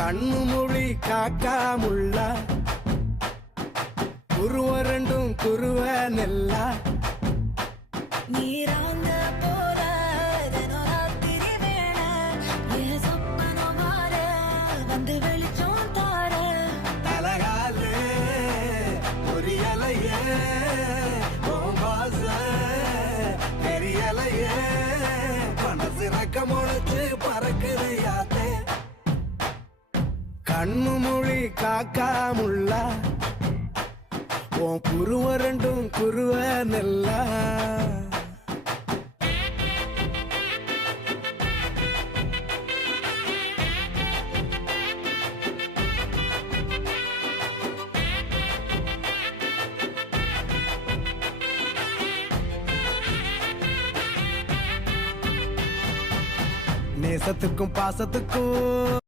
கண்ணு மொழி காக்காமுள்ள குருவ ரெண்டும் குருவ நெல்லா நீராங்க போல தினராத்திரி வேண என் சொப்பனம் மாற வந்து வெளிச்சம் தார தலகாலே பொரியலையே ஓம்பாச பெரியலையே மனசு ரக்க முளைச்சு பறக்குதையாத்தே கண்ணு மொழி காக்காமுள்ள உன் குருவ ரெண்டும் குருவ நெல்லா நேசத்துக்கும் பாசத்துக்கும்